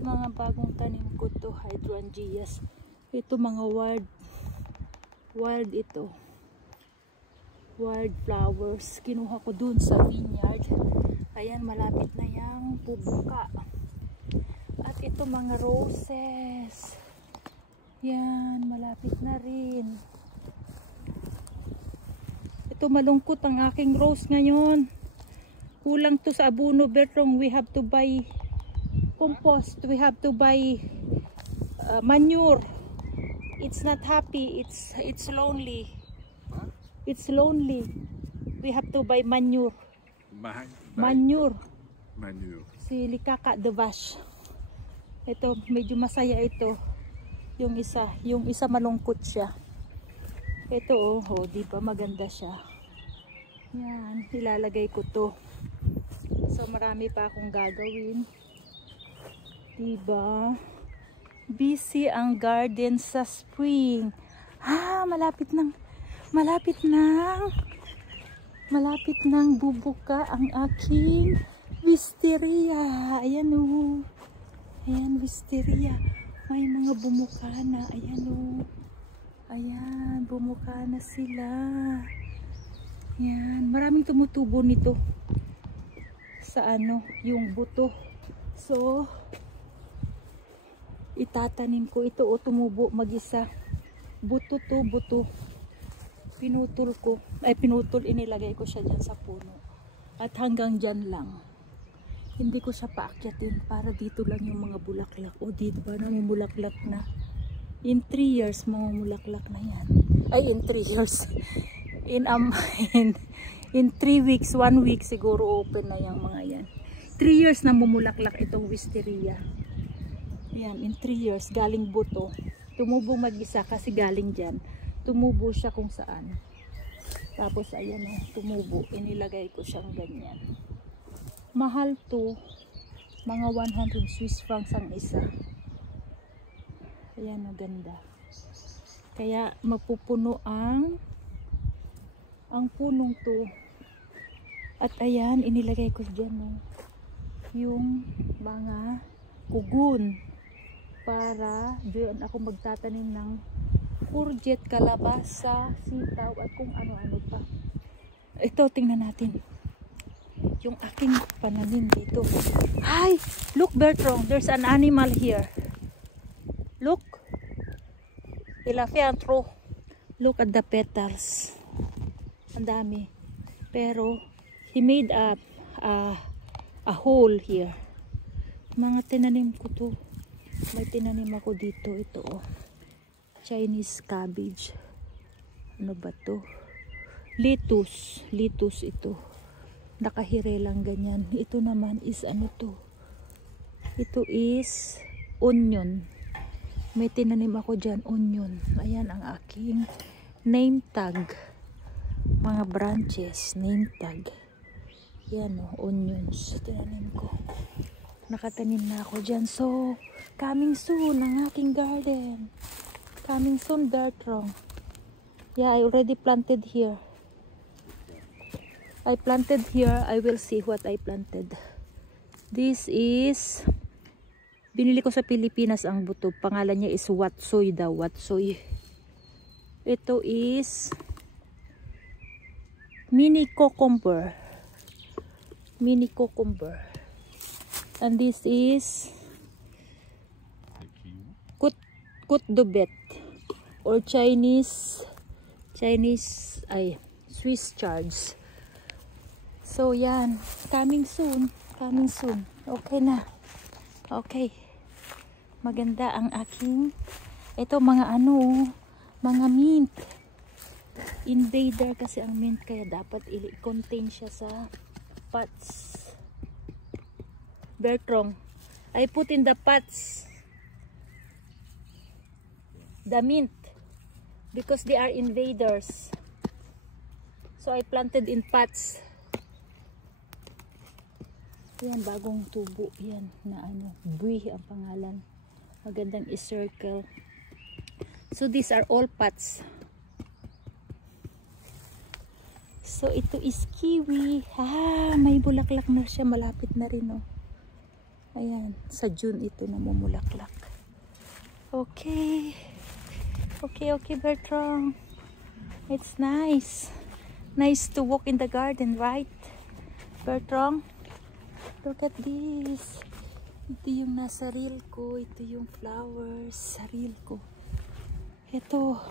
Mga bagong tanim ko to, hydrangeas. Ito mga wild ito. Wild flowers. Kinuha ko dun sa vineyard. Ayan, malapit na yang pubuka. At ito mga roses. Yan, malapit na rin. Ito malungkot ang aking rose ngayon. Kulang to sa abono, Bertrong. We have to buy compost. We have to buy manure. It's not happy. It's lonely. It's lonely. We have to buy manure. Manure. Si Likaka de Vache. Ito, medyo masaya ito. Yung isa malungkot siya. Ito oh, di ba maganda siya. Yan, ilalagay ko to. So marami pa akong gagawin. Diba? Busy ang garden sa spring. Malapit nang bubuka ang aking wisteria. Ayan o. Ayan, wisteria. May mga bumuka na. Ayan o. Ayan, bumuka na sila. Ayan, maraming tumutubo nito. Sa yung buto. So, itatanim ko ito o tumubo mag-isa. Buto to, buto. Pinutol ko. Inilagay ko siya dyan sa puno. At hanggang dyan lang. Hindi ko siya paakyatin para dito lang yung mga bulaklak. O dito ba na may bulaklak na? In 3 years, mga bulaklak na yan. Ay, in 3 years. In 3 weeks, 1 week siguro open na yung mga yan. 3 years na mumulaklak itong wisteria. Yan, in 3 years, galing buto. Tumubo mag-isa kasi galing dyan. Tumubo siya kung saan. Tapos ayan o, tumubo. Inilagay ko siyang ganyan. Mahal to. Mga 100 Swiss francs ang isa. Ayan, maganda. Kaya mapupuno ang punong to. At ayan, inilagay ko dyan o, yung mga kugun. Para doon ako magtatanim ng courgette, kalabasa, sitaw at kung ano-ano pa. Ito, tingnan natin yung aking pananim dito. Hi! Look, Bertrand, there's an animal here. Look. Elephantro. Look at the petals. Ang dami. Pero he made a hole here. Mga tinanim ko to. May tinanim ako dito. Ito oh. Chinese cabbage. Ano ba to? Lettuce. Lettuce ito. Nakahire lang ganyan. Ito naman is ano to? Ito is onion. May tinanim ako dyan, onion. Ayan ang aking name tag. Mga branches, name tag. Yan o, onions. Tinanim ko. Nakatanim na ako dyan. So, coming soon ang aking garden. Coming soon, Bertrand. Yeah, I already planted here. I planted here. I will see what I planted. This is, binili ko sa Pilipinas ang buto. Pangalan niya is Watsoy daw. Watsoy. Ito is mini cucumber. Mini cucumber. And this is Côte de Bête or Swiss chards. So yan, coming soon. Coming soon. Okay na. Okay. Maganda ang aking ito mga mga mint. Invader kasi ang mint kaya dapat i-contain siya sa pots. Bertrand, I put in the pots the mint because they are invaders. So I planted in pots. Yan, bagong tubo. Yan, na buih ang pangalan. Magandang i-circle. So these are all pots. So ito is kiwi. May bulaklak na siya. Malapit na rin oh. Ayan, sa June ito namumulaklak. Okay. Okay, Bertrand. It's nice. Nice to walk in the garden, right? Bertrand, look at this. Ito yung nasa reel ko. Ito yung flowers sa reel ko. Ito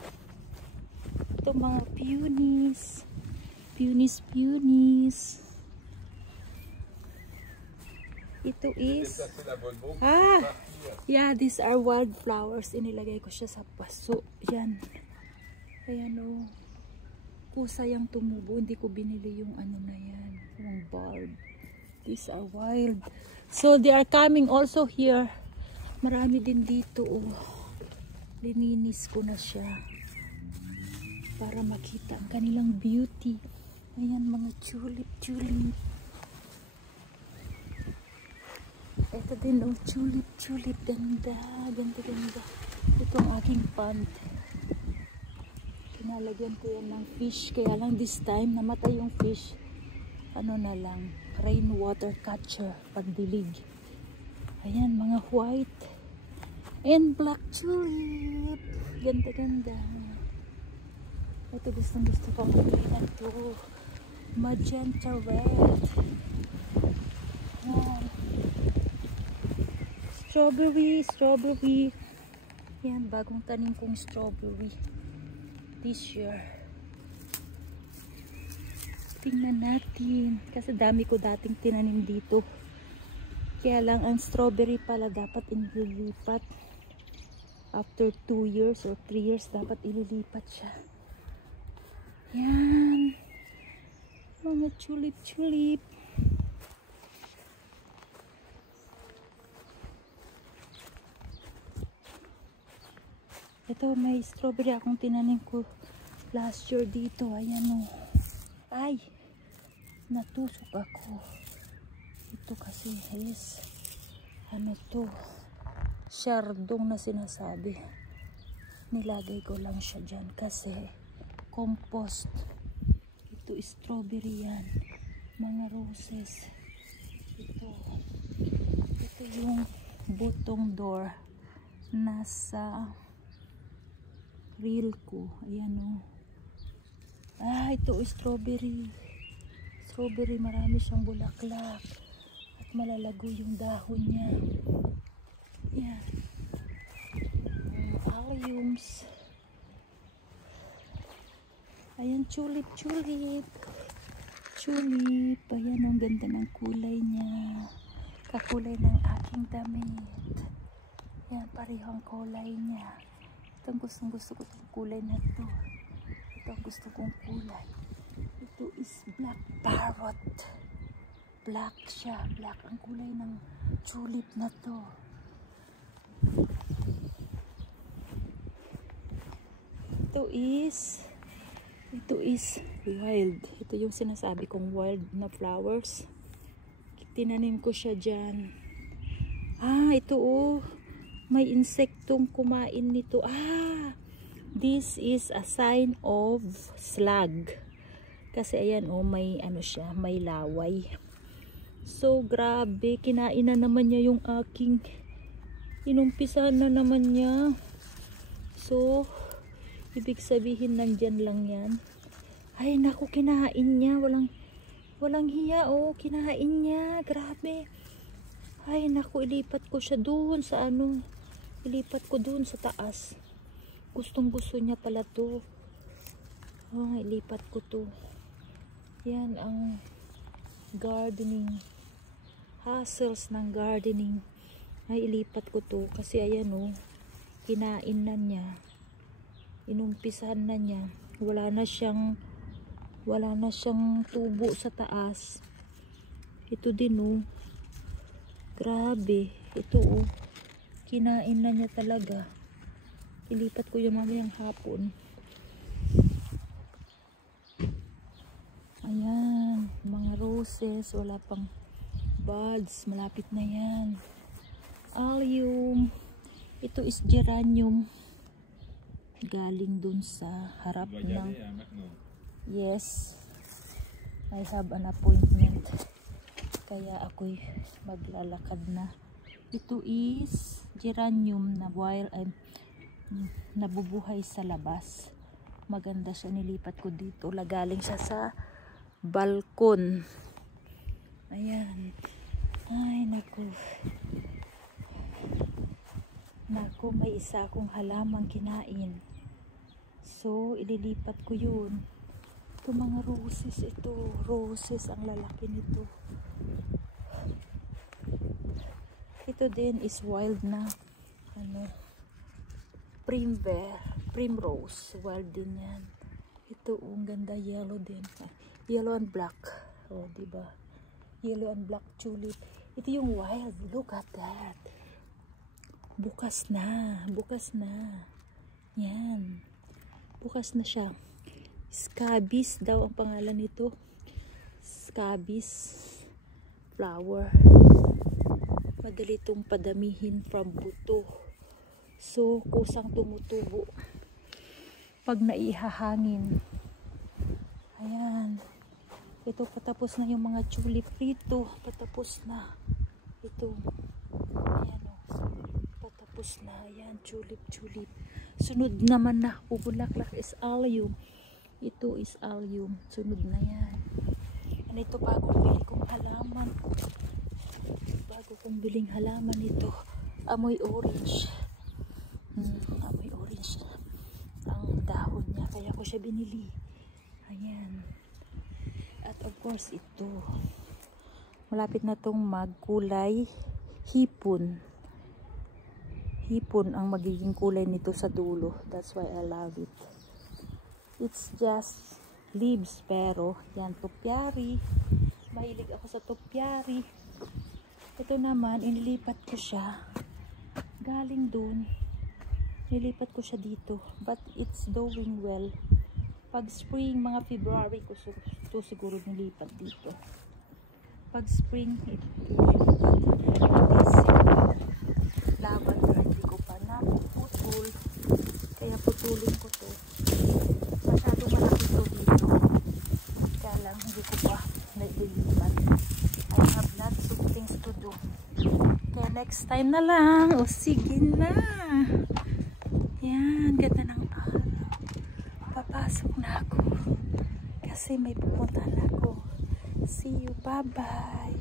mga peonies. Peonies. Ito is yeah, these are wildflowers. Inilagay ko siya sa paso. Yan. Ayan o. Pusa yung tumubo. Hindi ko binili yung ano na yan. Yung bulb. These are wild. So they are coming also here. Marami din dito oh. Lininis ko na siya. Para makita ang kanilang beauty. Ayan mga tulip. Ito din oh, tulip. Ganda. Ito ang aking pond. Kinalagyan ko yan ng fish. Kaya lang this time, namatay yung fish. Ano na lang, rainwater catcher, pagdilig. Ayan, mga white. And black tulip. Ganda. Ito gusto ko makita ito. Magenta red. Ayan. Strawberry. Yan, bagong tanim kong strawberry this year. Tingnan natin. Kasi dami ko dating tinanim dito. Kaya lang, ang strawberry pala dapat ililipat. After 2 years or 3 years, dapat ililipat siya. Yan. Mga tulip. Ito, may strawberry akong tinanim ko last year dito. Ayan o. Ay! Natusok ako. Ito kasi is ano to? Chardong na sinasabi. Nilagay ko lang siya dyan kasi compost. Ito strawberry yan. Mga roses. Ito yung butong door. Nasa reel ko. Ayan o. Ito strawberry. Marami siyang bulaklak. At malalago yung dahon niya. Ayan. Alliums. Ayan, tulip. Ayan, ang ganda ng kulay niya. Kakulay ng aking damit. Ayan, parehong kulay niya. Ito ang gusto ko itong kulay na ito. Ito ang gusto kong kulay. Ito is black parrot. Black siya. Black ang kulay ng tulip na to. Ito is wild. Ito yung sinasabi kong wild na flowers. Tinanim ko siya dyan. Ito oh. May insektong kumain nito. This is a sign of slug. Kasi ayan oh, may ano siya, may laway. So grabe, kinain na naman niya yung aking inumpisahan na naman niya. So ibig sabihin nandyan lang yan. Ay naku, kinain niya. Walang hiya oh, kinain niya. Grabe. Ay naku, ilipat ko siya doon sa ano. Ilipat ko doon sa taas. Gustong gusto niya pala to. Ilipat ko to. Yan ang gardening. Hassles ng gardening. Ay ilipat ko to. Kasi ayan oh. Kinain na niya. Inumpisahan na niya. Wala na siyang tubo sa taas. Ito din oh. Grabe. Ito oh. Kinain na niya talaga. Ilipat ko yung mamayang hapon. Ayan. Mga roses. Wala pang buds. Malapit na yan. Allium. Ito is geranium. Galing dun sa harap ng... Yes. I have an appointment. Kaya ako'y maglalakad na. Ito is geranium na wild ay nabubuhay sa labas. Maganda siya, nilipat ko dito. Galing siya sa balkon. Ayan. Ay, naku. Naku, may isa akong halamang kinain. So, ililipat ko yun. Ito mga roses, ito. Roses, ang lalaki nito. Ito din is wild na primrose. Wild din yan. Ito, ang ganda, yellow din. Yellow and black. Oh, diba? Yellow and black tulip. Ito yung wild. Look at that. Bukas na. Bukas na. Yan. Bukas na siya. Scabies daw ang pangalan nito. Scabies flower. Madali itong padamihin from buto. So, kusang tumutubo pag naihahangin. Ayan. Ito, patapos na yung mga tulip rito. Patapos na. Ito. Ayan o. Patapos na. Ayan, tulip. Sunod naman na. Bubulaklak is allium. Ito is allium. Sunod na yan. Ano ito, bagong bili kong halaman. Bago kong biling halaman ito. Amoy orange. Amoy orange ang dahon niya, kaya ko siya binili. Ayan. At of course ito, malapit na tong magkulay hipon ang magiging kulay nito sa dulo. That's why I love it. It's just leaves, pero yan, topiary. Mahilig ako sa topiary. Ito naman, inilipat ko siya galing dun. Nilipat ko siya dito, but it's doing well. Pag spring, mga February ko ito siguro nilipat dito. Pag spring, ito lavender, hindi ko pa napuputol, kaya putulin ko to. Masyadong malaki to dito, kaya lang hindi ko pa naililipat. I have lots of things to do, kaya next time na lang. O sige na. Yan, ganda ng araw. Papasok na ako kasi may pupuntahan ako. See you, bye bye.